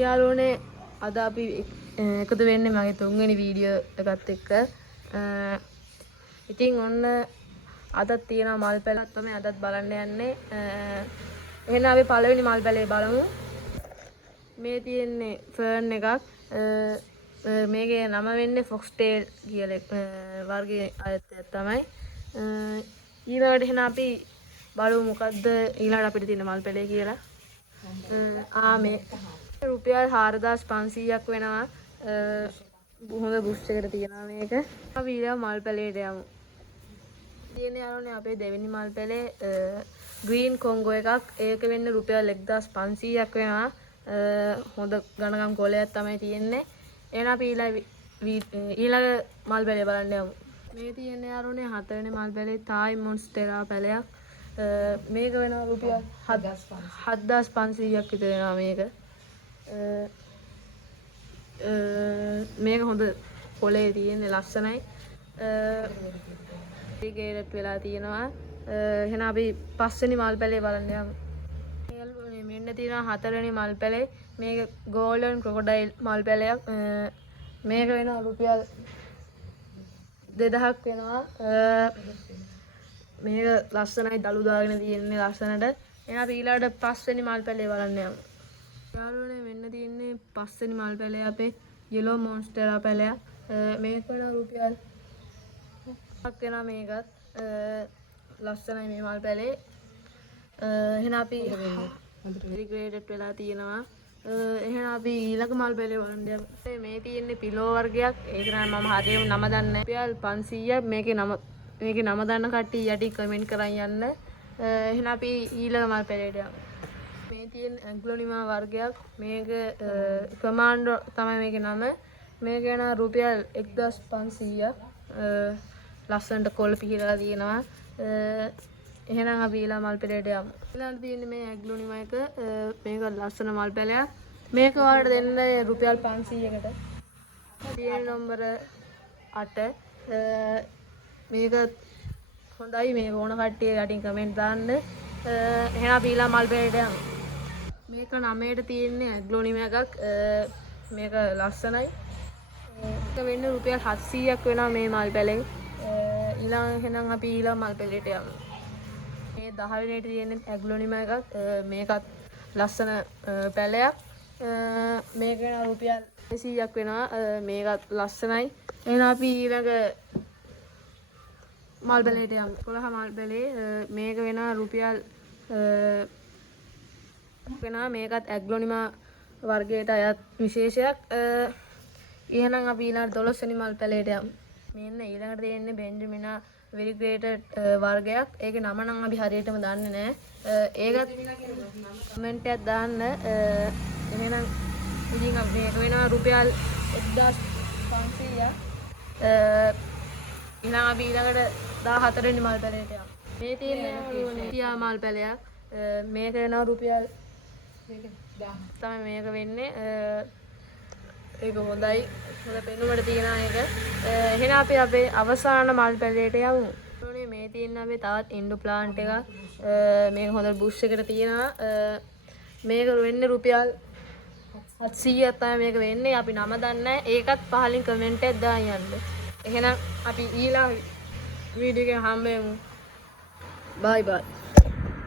යාළුවනේ අද අපි එකතු වෙන්නේ මගේ තුන්වෙනි වීඩියෝ එකත් එක්ක. ඉතින් ඔන්න අදත් තියෙනවා මල් පැලක් තමයි අදත් බලන්න යන්නේ. එහෙනම් අපි පළවෙනි මල් පැලේ බලමු. මේ තියෙන්නේ ෆර්න් එකක්. මේකේ නම වෙන්නේ ෆොක්ස්ටේල් කියලා වර්ගයේ අයතයක් තමයි. ඊළඟට එහෙනම් අපි බලමු මොකද්ද ඊළඟට අපිට තියෙන මල් පැලේ කියලා. මේ රුපියල් 4500ක් වෙනවා. හොඳ බුෂ් එකට තියෙනවා මේක. අපි ඊළඟ මල් පැලේට යමු. තියෙන යාළුවනේ අපේ දෙවෙනි මල් පැලේ ග්‍රීන් කොංගෝ එකක්. ඒක වෙන්නේ රුපියල් 1500ක් වෙනවා. හොඳ ගණකම් කොලයක් තමයි තියෙන්නේ. එහෙනම් අපි ඊළඟ මල් පැලේ බලන්න යමු. මේ තියෙන යාළුවනේ හතරවෙනි මල් පැලේ තායි මොන්ස්ටෙරා පැලයක්. මේක වෙනවා රුපියල් 7500ක් විතර වෙනවා මේක. මේක හොඳ කොලේ තියෙන්නේ ලස්සනයි. ටිකේට් වෙලා තියෙනවා. එහෙනම් අපි පස්වෙනි මල් පැලේ බලන්න යමු. මෙන්න තියෙනවා හතරවෙනි මල් පැලේ. මේක ගෝල්ඩන් ක්‍රොකොඩයිල් මල් පැලයක්. මේක වෙනවා රුපියල් 2000ක් වෙනවා. මේක ලස්සනයි දළු දාගෙන තියෙන්නේ ලස්සනට. එහෙනම් අපි ඊළඟට පස්වෙනි මල් පැලේ බලන්න යමු. යාළුවනේ මෙන්න තියෙන්නේ පස්වෙනි මල් පැලේ අපේ yellow monstera පැලයක්. මේක වෙනවා රුපියල් 5ක් වෙනවා මේකත්. ලස්සනයි මේ මල් පැලේ. එහෙනම් අපි ග්‍රේඩඩ් වෙලා තියෙනවා. එහෙනම් අපි ඊළඟ මල් පැලේ බලන්න යමු. මේ තියෙන්නේ පිලෝ වර්ගයක්. ඒක නම් මම හරියටම නම දන්නේ නැහැ. රුපියල් 500ක්. මේකේ නම දන්න කට්ටිය යටි කමෙන්ට් කරන් යන්න. එහෙනම් අපි ඊළඟ මල් පැලේට යමු. මේ තියෙන ඇග්ලොනිමා වර්ගයක්. මේක කමාන්ඩෝ තමයි මේකේ නම. මේක යන රුපියල් 1500ක්. ලස්සනට කොළ පිහලා තියෙනවා. එහෙනම් අපි ඊළඟ මල් පැලේට යමු. ඊළඟට තියෙන්නේ මේ ඇග්ලොනිමා එක. මේක ලස්සන මල් පැලයක්. මේක වලට දෙන්නේ රුපියල් 500කට. තියෙන නම්බර 8. මේක හොඳයි. මේ ඕන කට්ටිය යටින් කමෙන්ට් දාන්න. එහෙනම් අපි ඊළඟ මල් පැලේට යමු. මේක 9ට තියෙන්නේ ඇග්ලොනිමා එකක්. මේක ලස්සනයි. මේක වෙන්නේ රුපියල් 700ක් වෙනවා මේ මල් පැලෙන්. එහෙනම් අපි ඊළඟ මල් පැලේට යමු. මේ 10 වෙනිට තියෙන්නේ ඇග්ලොනිමා එකක්. මේකත් ලස්සන පැලයක්. මේක වෙන රුපියල් 200ක් වෙනවා. මේකත් ලස්සනයි. එහෙනම් අපි ඊළඟ මල් පැලේට යමු. 11 මල් පැලේ මේක වෙනවා රුපියල් වෙනවා. මේකත් ඇග්ලොනිමා වර්ගයට අයත් විශේෂයක්. එහෙනම් අපි ඊළඟ 12 වෙනි මල් පැලේට යමු. මෙන්න ඊළඟට තියෙන්නේ බෙන්ජමිනා වෙරිග්‍රේටඩ් වර්ගයක්. ඒකේ නම නම් අපි හරියටම දන්නේ නැහැ. ඒකත් කමෙන්ට් එකක් දාන්න. එහෙනම් ඉතින් අපි මේක වෙනවා රුපියල් 1500ක්. ඊළඟ අපි ඊළඟට 14 වෙනි මල් පැලේට යමු. මේ තියෙන්නේ තියා මල් පැලයක්. මේක වෙනවා රුපියල් තමයි මේක වෙන්නේ. ඒක හොඳයි. හොඳ පෙනුමට තියෙන එක. එහෙනම් අපි අපේ අවසාන මල් පැලේට යමු. මේ තියෙන අපේ තවත් ඉන්ඩෝ ප්ලාන්ට් එකක්. මේක හොඳ බුෂ් එකට තියෙනවා. මේක වෙන්නේ රුපියල් 700ක් තමයි මේක වෙන්නේ. අපි නම දන්නේ නැහැ. ඒකත් පහලින් කමෙන්ට් එකක් දාන්න යන්න. එහෙනම් අපි ඊළඟ වීඩියෝ එකෙන් හම්බ වෙමු. බයි බයි.